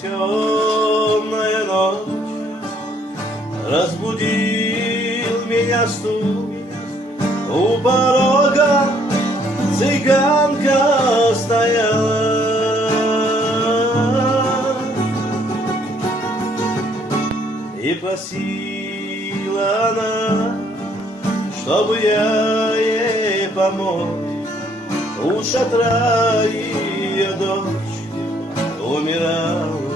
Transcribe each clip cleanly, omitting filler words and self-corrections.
темная ночь, разбудил меня стук. У порога цыганка стояла и просила она, чтобы я ей помог. У шатра ее дочь умирала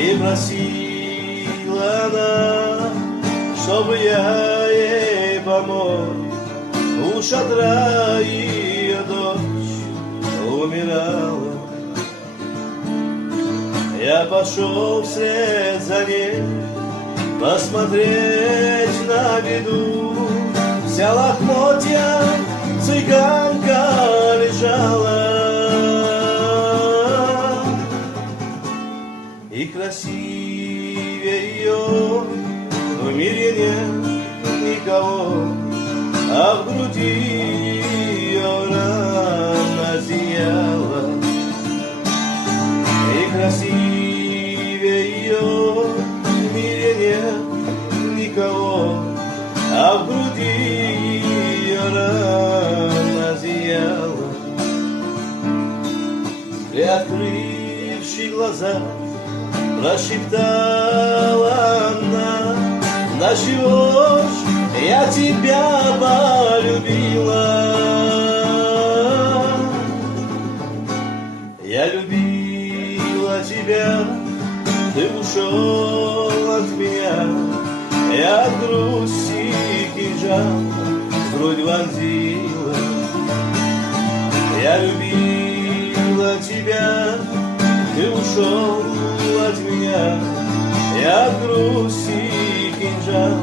и просила она, чтобы я ей помог. У шатра ее дочь умирала. Я пошел вслед за ней посмотреть на беду. Вся лохмотья цыганка лежала, и красивее ее в мире нет никого, а в груди ее рана зияла. И красивее ее в мире нет никого, а в груди ее рана зияла. Приоткрывши глаза, прошептала она: да чего ж я тебя полюбила? Я любила тебя, ты ушел от меня. Я от грусти кинжал в грудь вонзила. Я любила тебя, ты ушел от меня. Я от грусти кинжал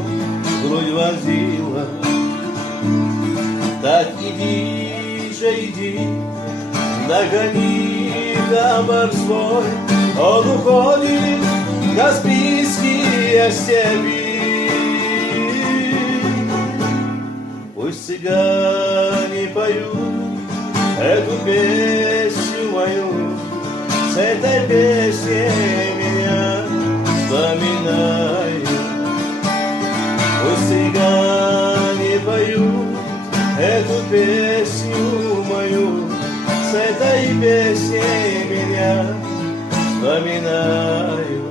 в грудь вонзила. Так иди же, иди, догони табор свой. Он уходит в Каспийские степи. Пусть цыгане поют эту песню мою, с этой песней меня вспоминаю. Пусть цыгане поют эту песню мою, с этой песней меня вспоминаю.